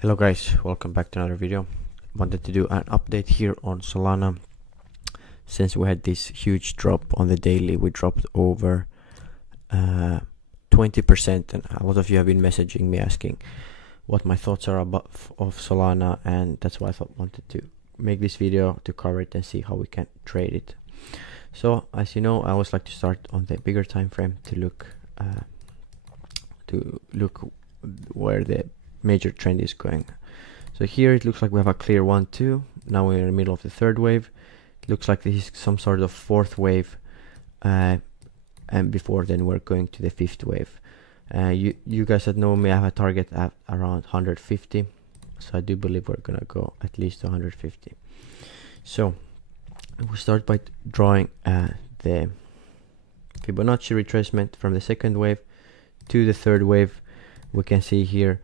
Hello guys, welcome back to another video. Wanted to do an update here on Solana. Since we had this huge drop on the daily, we dropped over 20%, and a lot of you have been messaging me asking what my thoughts are about of Solana, and that's why I wanted to make this video to cover it and see how we can trade it. So as you know, I always like to start on the bigger time frame to look where the major trend is going. So here it looks like we have a clear 1-2. Now we're in the middle of the third wave. It looks like this is some sort of fourth wave, and before then we're going to the fifth wave. You guys that know me, I have a target at around 150, so I do believe we're gonna go at least 150. So we start by drawing the Fibonacci retracement from the second wave to the third wave. We can see here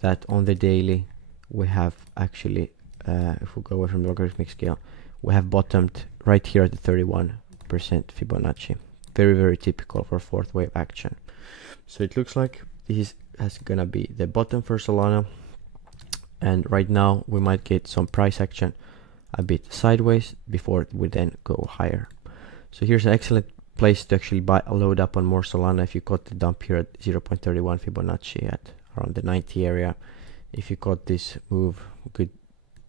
that on the daily we have actually, if we go away from the logarithmic scale, we have bottomed right here at the 31% Fibonacci. Very typical for fourth wave action. So it looks like this is gonna be the bottom for Solana, and right now we might get some price action a bit sideways before we then go higher. So here's an excellent place to actually load up on more Solana. If you caught the dump here at 0.31 Fibonacci at around the 90 area, if you caught this move good,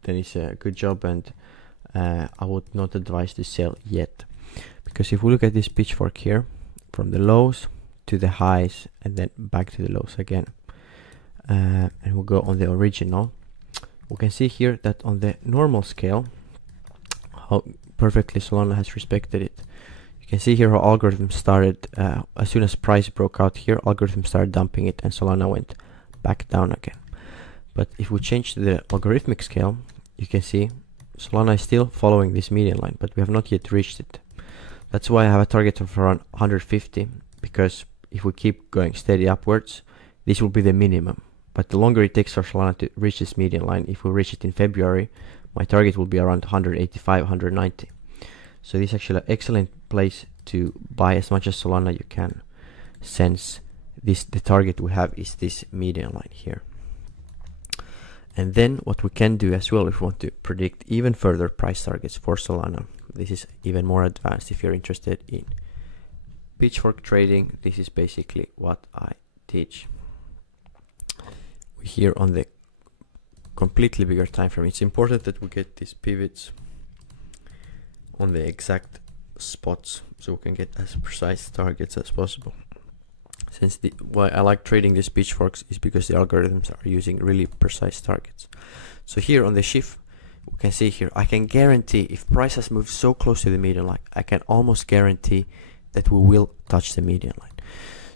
then it's a good job, and I would not advise to sell yet, because if we look at this pitchfork here from the lows to the highs and then back to the lows again, and we'll go on the original, we can see here that on the normal scale how perfectly Solana has respected it. You can see here how algorithm started, as soon as price broke out here, algorithm started dumping it and Solana went back down again. But if we change to the logarithmic scale, you can see Solana is still following this median line, but we have not yet reached it. That's why I have a target of around 150, because if we keep going steady upwards, this will be the minimum. But the longer it takes for Solana to reach this median line, if we reach it in February, my target will be around 185, 190. So this is actually an excellent place to buy as much as Solana you can, since the target we have is this median line here. And then what we can do as well, if we want to predict even further price targets for Solana, this is even more advanced. If you're interested in Pitchfork trading, this is basically what I teach. Here on the completely bigger time frame, it's important that we get these pivots on the exact spots so we can get as precise targets as possible. Since why I like trading these pitchforks is because the algorithms are using really precise targets. So here on the shift, we can see here, I can guarantee if price has moved so close to the median line, I can almost guarantee that we will touch the median line.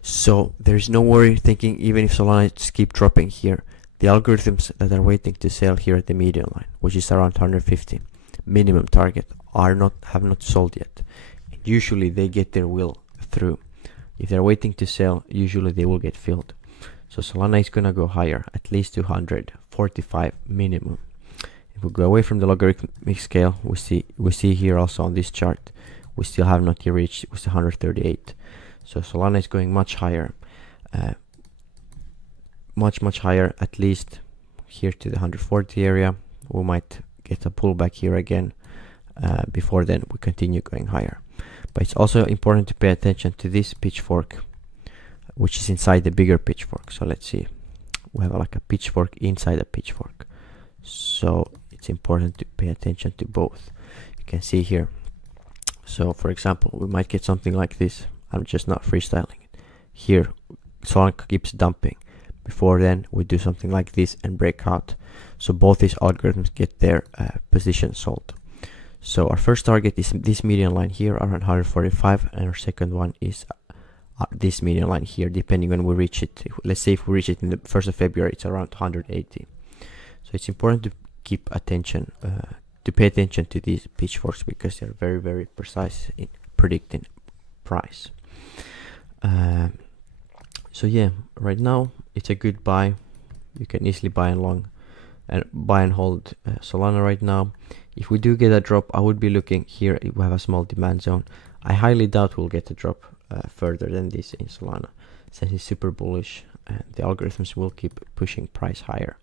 So there's no worry thinking even if Solana just keep dropping here, the algorithms that are waiting to sell here at the median line, which is around 150 minimum target, have not sold yet. And usually they get their will through. If they're waiting to sell, usually they will get filled. So Solana is gonna go higher, at least 245 minimum. If we go away from the logarithmic scale, we see here also on this chart, we still have not yet reached, it was 138. So Solana is going much higher, much higher, at least here to the 140 area. We might get a pullback here again, before then we continue going higher. But it's also important to pay attention to this pitchfork, which is inside the bigger pitchfork. So let's see, we have like a pitchfork inside a pitchfork, so it's important to pay attention to both. You can see here, so for example, we might get something like this. I'm just not freestyling it. Here Solana keeps dumping, before then we do something like this and break out, so both these algorithms get their position sold. So our first target is this median line here around 145, and our second one is this median line here, depending when we reach it. Let's say if we reach it in the 1st of February, it's around 180. So it's important to keep attention, to pay attention to these pitchforks, because they're very precise in predicting price. So yeah, right now it's a good buy. You can easily buy and hold Solana right now. If we do get a drop, I would be looking here. We have a small demand zone. I highly doubt we'll get a drop further than this in Solana, since it's super bullish and the algorithms will keep pushing price higher.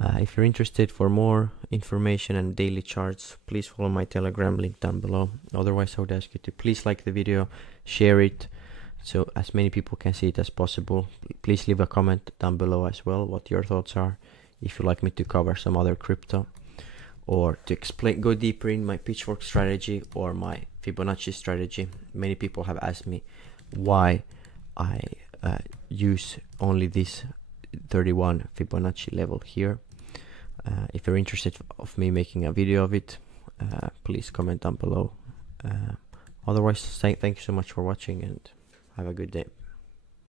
If you're interested for more information and daily charts, please follow my Telegram link down below. Otherwise, I would ask you to please like the video, share it, so as many people can see it as possible. Please leave a comment down below as well what your thoughts are, if you'd like me to cover some other crypto, or to go deeper in my Pitchfork strategy or my Fibonacci strategy. Many people have asked me why I use only this 31 Fibonacci level here. If you're interested of me making a video of it, please comment down below. Otherwise, thank you so much for watching and have a good day.